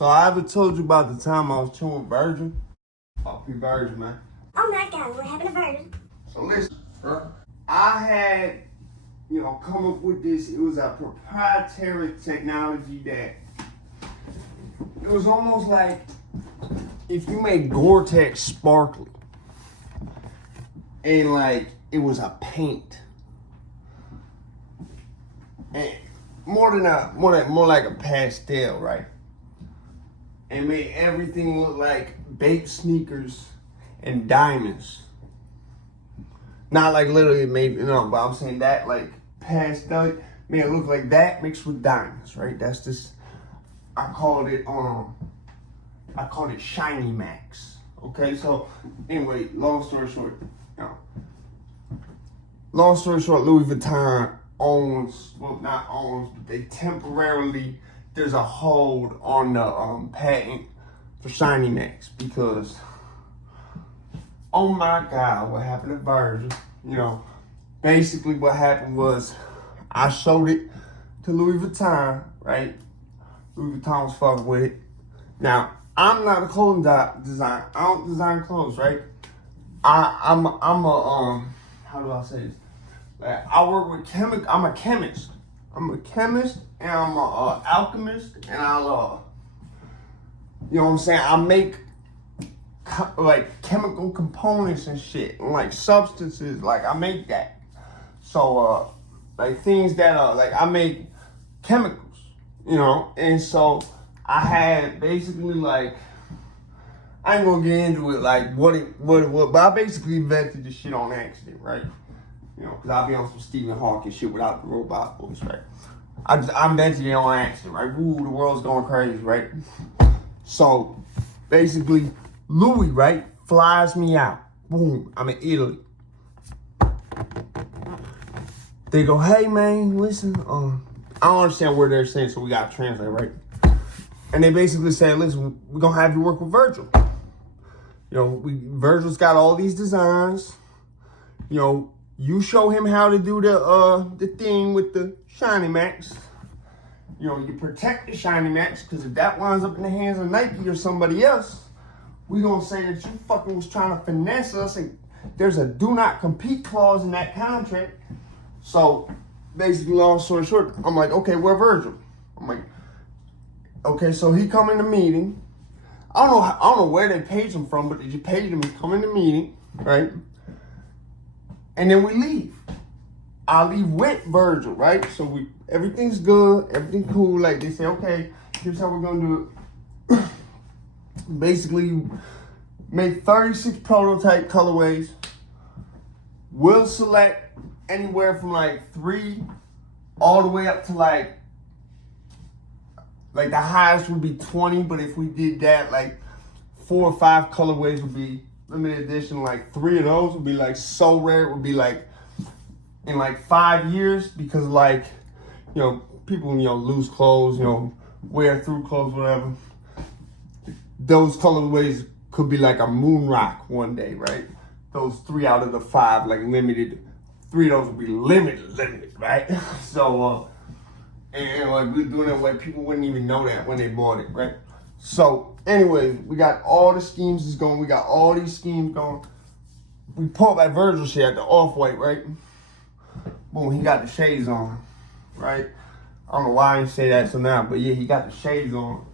So I ever told you about the time I was chewing Virgin? Oh, Virgin, man. Oh my God, what happened to Virgin? So listen, bro. I had, come up with this. It was a proprietary technology that it was almost like if you made Gore-Tex sparkly and like it was a paint. And more like a pastel, right? And made everything look like baked sneakers and diamonds. Not like literally made, but I'm saying that like pastel made it look like that mixed with diamonds, right? That's just, I called it Shiny Max. Okay, so anyway, long story short, Louis Vuitton owns, well, not owns, but they temporarily, there's a hold on the patent for Shiny Max because, oh my God, what happened at Virgin? Basically what happened was I showed it to Louis Vuitton, right? Louis Vuitton was fucking with it. Now, I'm not a clothing designer. I don't design clothes, right? I'm a how do I say this? Like, I work with I'm a chemist. I'm a chemist and I'm a alchemist, and I'll you know what I'm saying? I make like chemical components and shit, and like substances. Like I make that. So like things that are like I make chemicals, and so I had basically like, I ain't gonna get into it like what it was, but I basically invented this shit on accident, right? Because I'll be on some Stephen Hawking shit without the robot voice, right? I invented it on accident, right? Ooh, the world's going crazy, right? So, basically, Louis, right, flies me out. Boom, I'm in Italy. They go, hey, man, listen, I don't understand what they're saying, so we got to translate, right? And they basically say, listen, we're going to have you work with Virgil. Virgil's got all these designs, you show him how to do the thing with the Shiny Max. You protect the Shiny Max, because if that winds up in the hands of Nike or somebody else, we gonna say that you fucking was trying to finesse us, and there's a do not compete clause in that contract. So basically, long story short, I'm like, okay, where Virgil? I'm like, okay, so he come in the meeting. I don't know where they paid him from, but they just paid him to come in the meeting, right? And then we leave. I leave with Virgil, right? So everything's good, everything cool. Like they say, okay, here's how we're gonna do it. Basically, make 36 prototype colorways. We'll select anywhere from like 3 all the way up to like the highest would be 20, but if we did that, like 4 or 5 colorways would be limited edition. Like 3 of those would be like so rare, it would be like in like 5 years, because like, people, lose clothes, wear through clothes, whatever. Those colorways could be like a moon rock one day, right? Those 3 out of the 5, like limited, 3 of those would be limited, right? So, and like we're doing that way, people wouldn't even know that when they bought it, right? So, anyway, we got all the schemes is going. We got all these schemes going. We pulled that Virgil shit at the Off-White, right? Boom, he got the shades on, right? I don't know why I didn't say that till now, but yeah, he got the shades on.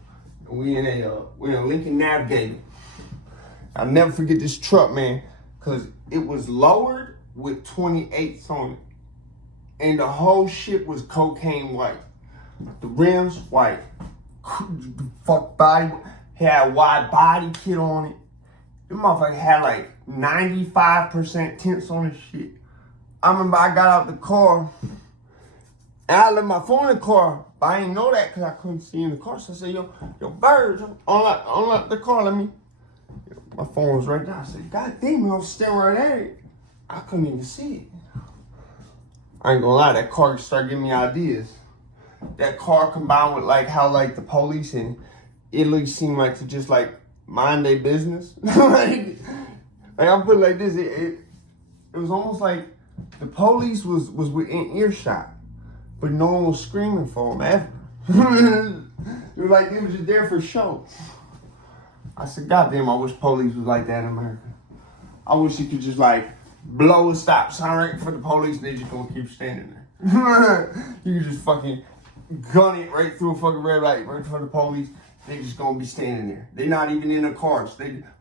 And we in a Lincoln Navigator. I'll never forget this truck, man, because it was lowered with 28s on it. And the whole shit was cocaine white. The rims white. The fuck body had a wide body kit on it. The motherfucker had like 95% tints on his shit. I remember I got out the car and I left my phone in the car, but I didn't know that because I couldn't see in the car. So I said, yo, Birds, unlock the car, let me. My phone was right there. I said, God damn, I was staring right at it. I couldn't even see it. I ain't gonna lie, that car started giving me ideas. That car combined with like how like the police in Italy seem like to just like mind their business. like I put it like this, it was almost like the police was within earshot, but no one was screaming for them ever. It was like they was just there for show. I said, goddamn, I wish police was like that in America. I wish you could just like blow a stop sign right for the police and they just gonna keep standing there. You could just fucking gun it right through a fucking red light right for the police. They just gonna be standing there. They not even in the cars.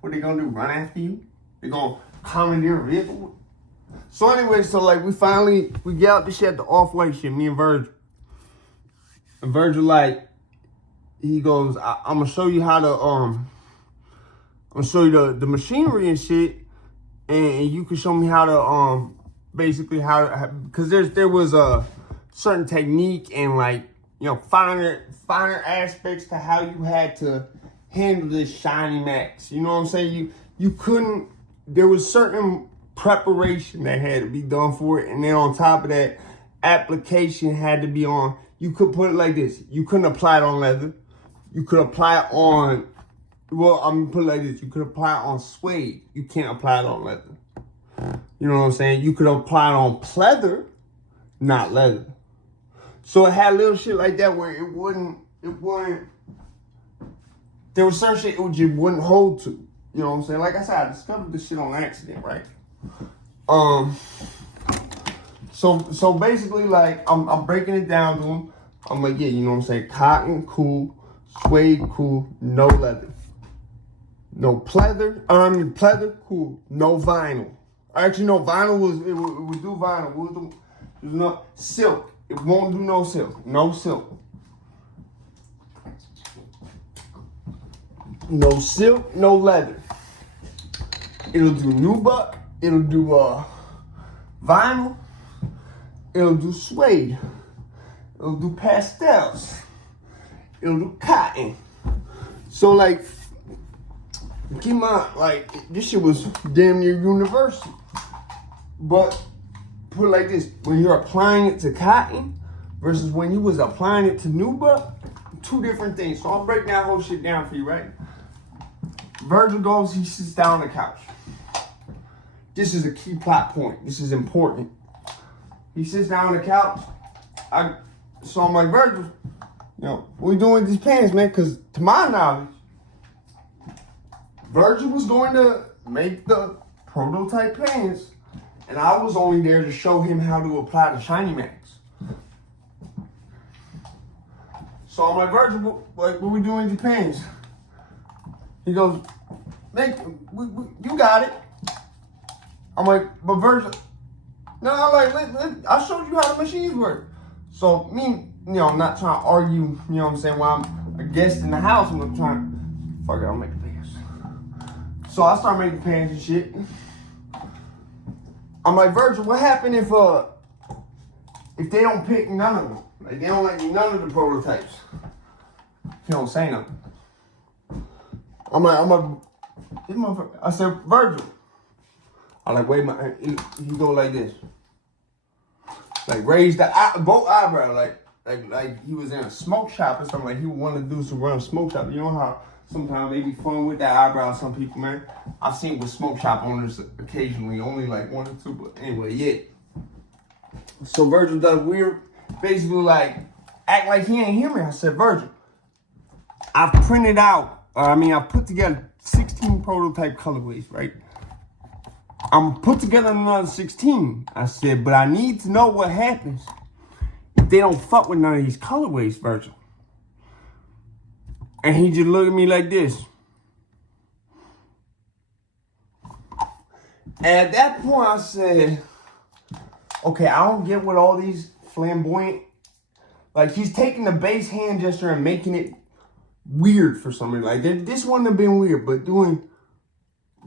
What they gonna do? Run after you? They gonna commandeer a vehicle? So anyway, so like we get out the shit at the off-white shit, me and Virgil. And Virgil like, he goes, I'm gonna show you how to I'm gonna show you the machinery and shit, and you can show me how to basically how, because there was a certain technique and like, you know, finer aspects to how you had to handle this shiny max. You know what I'm saying? You couldn't, there was certain preparation that had to be done for it, and then on top of that, application had to be on. You could put it like this: you couldn't apply it on leather. You could apply it on, well, I'm gonna put it like this: you could apply it on suede. You can't apply it on leather. You know what I'm saying? You could apply it on pleather, not leather. So it had little shit like that where it wouldn't, there was certain shit it just wouldn't hold to. You know what I'm saying? Like I said, I discovered this shit on accident, right? So basically, like, I'm breaking it down to him. I'm like, yeah, you know what I'm saying? Cotton, cool. Suede, cool. No leather. No pleather. Pleather, cool. No vinyl. Actually, no, vinyl it would do vinyl. There's no silk. It won't do no silk. No silk. No silk, no leather. It'll do nubuck. It'll do vinyl. It'll do suede. It'll do pastels. It'll do cotton. So like, keep in mind, like, this shit was damn near universal. But put it like this: when you're applying it to cotton versus when you was applying it to nubuck, two different things. So I'll break that whole shit down for you, right? Virgil goes, he sits down on the couch. This is a key plot point. This is important. He sits down on the couch. So I'm like, Virgil, you know, what we doing with these pants, man? Because to my knowledge, Virgil was going to make the prototype pants, and I was only there to show him how to apply the Shiny Max. So I'm like, Virgil, what we doing with these pants? He goes, you got it. I'm like, but Virgil, no, I'm like, I showed you how the machines work. So me, you know, I'm not trying to argue, you know what I'm saying, while I'm a guest in the house, and I'm trying, fuck it, I'll make the pants. So I start making pants and shit. I'm like, Virgil, what happened if they don't pick none of them? Like, they don't like none of the prototypes. He don't say nothing. I said, Virgil. I like, wait, he go like this. Like, raise both eyebrows, like he was in a smoke shop or something. Like, he wanted to do some run smoke shop. You know how sometimes they be fun with that eyebrow, some people, man. I've seen with smoke shop owners occasionally, only like one or two, but anyway, yeah. So Virgil does weird, basically like, act like he ain't hear me. I said, Virgil, I put together 16 prototype colorways, right? I'm put together another 16. I said, but I need to know what happens if they don't fuck with none of these colorways, Virgil. And he just looked at me like this. And at that point, I said, okay, I don't get what all these flamboyant, like, he's taking the base hand gesture and making it weird for some reason. Like, this wouldn't have been weird, but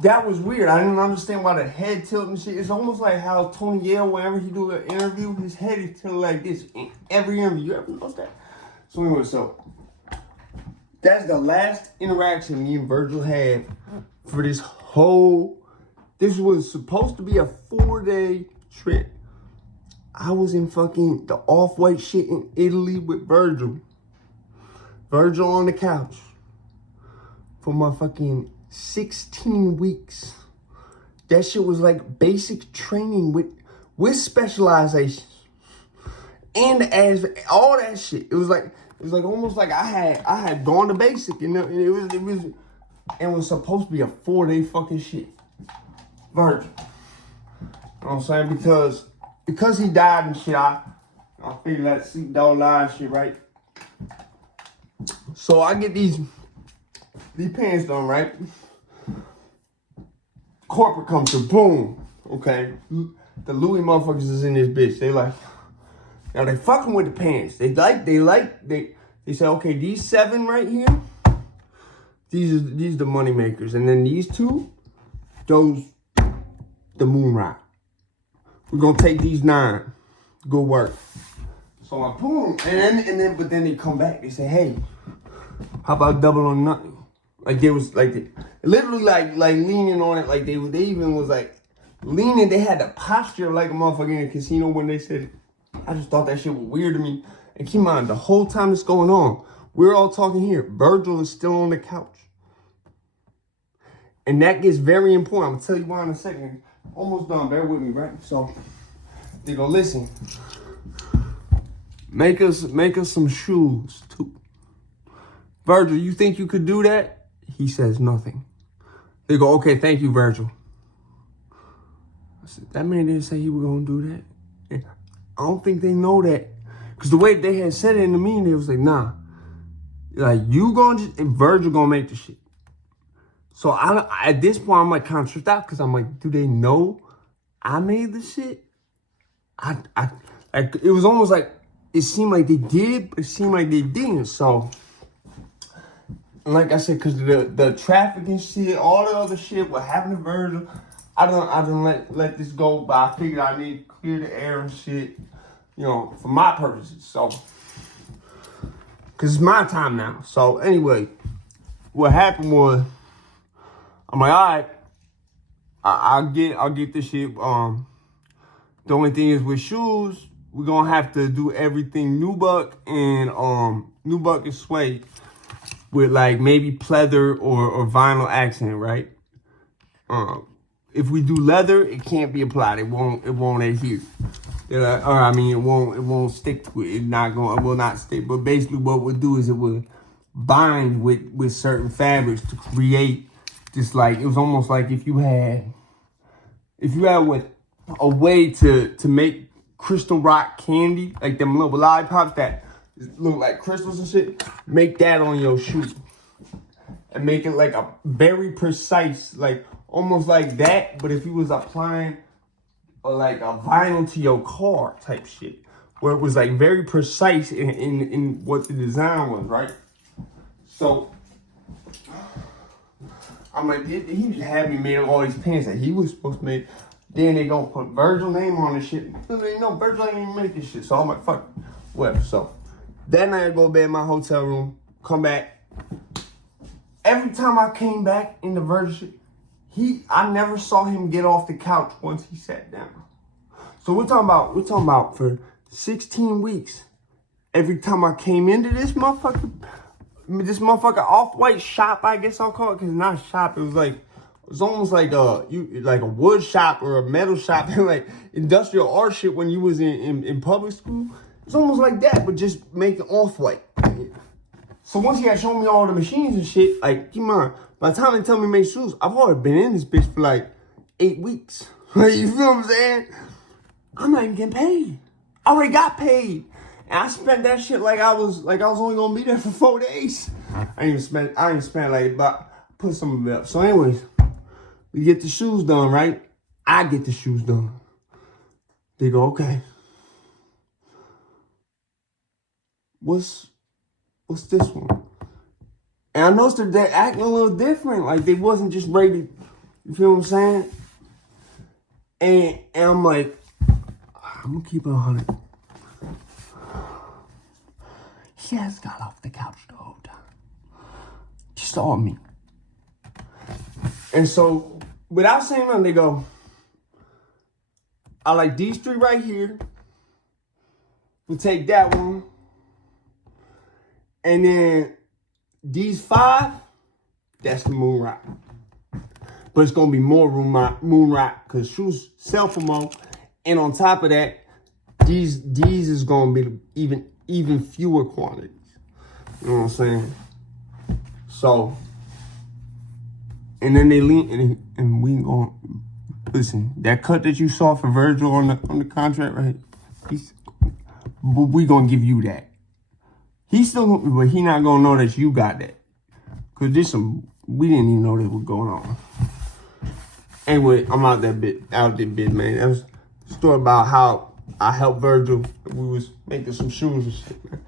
that was weird. I didn't understand why the head tilt and shit. It's almost like how Tony Yale, whenever he do an interview, his head is tilted like this in every interview. You ever notice that? So anyway, that's the last interaction me and Virgil had for this was supposed to be a 4-day trip. I was in fucking the off-white shit in Italy with Virgil. Virgil on the couch for my fucking 16 weeks. That shit was like basic training with specializations and all that shit. It was like It was like almost like I had gone to basic, and it was supposed to be a 4-day fucking shit. Virgin. You know what I'm saying? Because he died and shit, I figured that sleep dog lie and shit, right? So I get these pants done, right? Corporate comes to boom, okay? The Louis motherfuckers is in this bitch. They like, now they fucking with the pants. They say, okay, these 7 right here, these are the money makers. And then these 2, those, the moon rock. We're gonna take these 9. Good work. So I boom, but then they come back. They say, hey, how about double or nothing? Like they was like literally like leaning on it. Like they even was like leaning. They had the posture like a motherfucker in a casino when they said it. I just thought that shit was weird to me. And keep in mind, the whole time it's going on, we're all talking here. Virgil is still on the couch. And that gets very important. I'm gonna tell you why in a second. Almost done, bear with me, right? So they go, listen, make us some shoes too. Virgil, you think you could do that? He says nothing. They go, okay, thank you, Virgil. I said, that man didn't say he was gonna do that. And I don't think they know that. Because the way they had said it in the meeting, they was like, nah. Like, you gonna just, and Virgil gonna make the shit. So at this point, I'm like kind of tripped out because I'm like, do they know I made the shit? Like, it was almost like, it seemed like they did, but it seemed like they didn't. So, like I said, because the traffic and shit, all the other shit, what happened to Virgil, I don't let this go, but I figured I need to clear the air and shit, you know, for my purposes. So, because it's my time now. So, anyway, what happened was, I'm like, all right, I'll get this shit. The only thing is with shoes, we're gonna have to do everything nubuck and nubuck and suede with like maybe pleather or vinyl accent, right? If we do leather, it can't be applied. It won't adhere. Like, or I mean, it won't stick to it. It will not stick. But basically, what we'll do is it will bind with certain fabrics to create this, like, it was almost like if you had with a way to make crystal rock candy, like them little lollipops that look like crystals and shit, make that on your shoe and make it like a very precise, like almost like that, but if you was applying like a vinyl to your car type shit, where it was like very precise in what the design was, right? So I'm like, he just had me make all these pants that he was supposed to make. Then they gonna put Virgil name on this shit. No, Virgil ain't even make this shit. So I'm like, fuck, whatever. So that night I go to bed in my hotel room, come back. Every time I came back in the Virgil shit, I never saw him get off the couch once he sat down. So we're talking about for 16 weeks. Every time I came into this motherfucker off-white shop, I guess I'll call it, because it's not a shop. It was almost like a wood shop or a metal shop, like industrial art shit when you was in public school. It's almost like that, but just make it off-white. So once he had shown me all the machines and shit, like, keep in mind, by the time they tell me to make shoes, I've already been in this bitch for like 8 weeks. Like, you feel what I'm saying? I'm not even getting paid. I already got paid. And I spent that shit like I was only gonna be there for 4 days. I ain't spent like, but put some of it up. So anyways, we get the shoes done, right? I get the shoes done. They go, okay. What's this one? And I noticed that they're acting a little different. Like they wasn't just ready. You feel what I'm saying? And I'm like, I'm gonna keep it 100. He has got off the couch the whole time. Just on me. And so, without saying nothing, they go, I like these 3 right here. We'll take that one. And then these 5, that's the moon rock. But it's gonna be more moon rock because shoes sell for more. And on top of that, these is gonna be even fewer quantities. You know what I'm saying? So, and then they lean, and we going listen. That cut that you saw for Virgil on the contract, right? We gonna give you that. He's still, but he not gonna know that you got that. Cause there's we didn't even know that was going on. Anyway, I'm out there bit, man. That was a story about how I helped Virgil. We was making some shoes and shit, man.